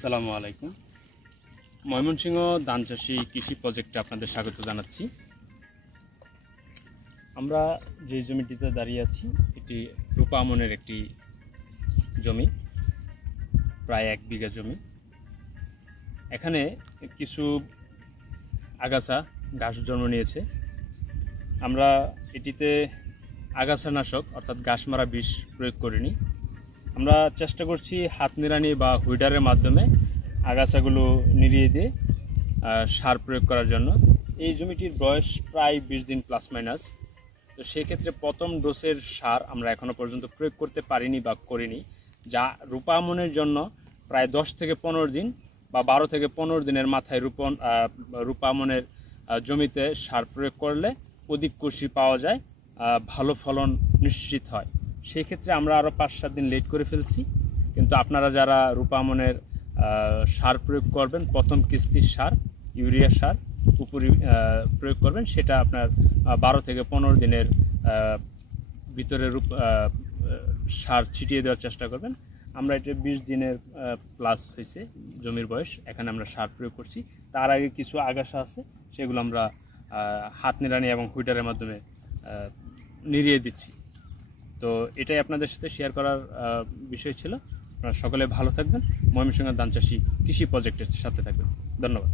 আসসালামু আলাইকুম। ময়মনসিংহ ধান চাষী কৃষি প্রজেক্টে আপনাদের স্বাগত জানাচ্ছি। আমরা যে জমিটিতে দাঁড়িয়ে আছি এটি রূপা আমনের একটি জমি, প্রায় 1 বিঘা জমি। এখানে কিছু আগাছা ঘাস জন্ম নিয়েছে। আমরা এটিতে আগাছানাশক অর্থাৎ ঘাস মারা বিষ প্রয়োগ করিনি। আমরা চেষ্টা করছি হাত নিড়ানি বা হুইডারের মাধ্যমে আগাছাগুলো নিড়িয়ে দিয়ে সার প্রয়োগ করার জন্য। এই জমিটির বয়স প্রায় 20 দিন প্লাস মাইনাস। তো সেক্ষেত্রে প্রথম ডোজের সার আমরা এখনও পর্যন্ত প্রয়োগ করতে পারিনি বা করিনি, যা রূপা আমনের জন্য প্রায় 10 থেকে 15 দিন বা 12 থেকে 15 দিনের মাথায় রূপা আমনের জমিতে সার প্রয়োগ করলে অধিক কুশি পাওয়া যায়, ভালো ফলন নিশ্চিত হয়। সেই ক্ষেত্রে আমরা আরও 5-7 দিন লেট করে ফেলছি। কিন্তু আপনারা যারা রূপা আমনের সার প্রয়োগ করবেন, প্রথম কিস্তির সার ইউরিয়া সার উপরি প্রয়োগ করবেন, সেটা আপনার 12 থেকে 15 দিনের ভিতরে সার ছিটিয়ে দেওয়ার চেষ্টা করবেন। আমরা এটা 20 দিনের প্লাস হয়েছে জমির বয়স, এখানে আমরা সার প্রয়োগ করছি। তার আগে কিছু আগাছা আছে, সেগুলো আমরা হাত নিড়ানি এবং হুইডারের মাধ্যমে নিড়িয়ে দিচ্ছি। তো এটাই আপনাদের সাথে শেয়ার করার বিষয় ছিল। আপনারা সকলে ভালো থাকবেন, ময়মনসিংহ ধান চাষী কৃষি প্রজেক্টের সাথে থাকবেন। ধন্যবাদ।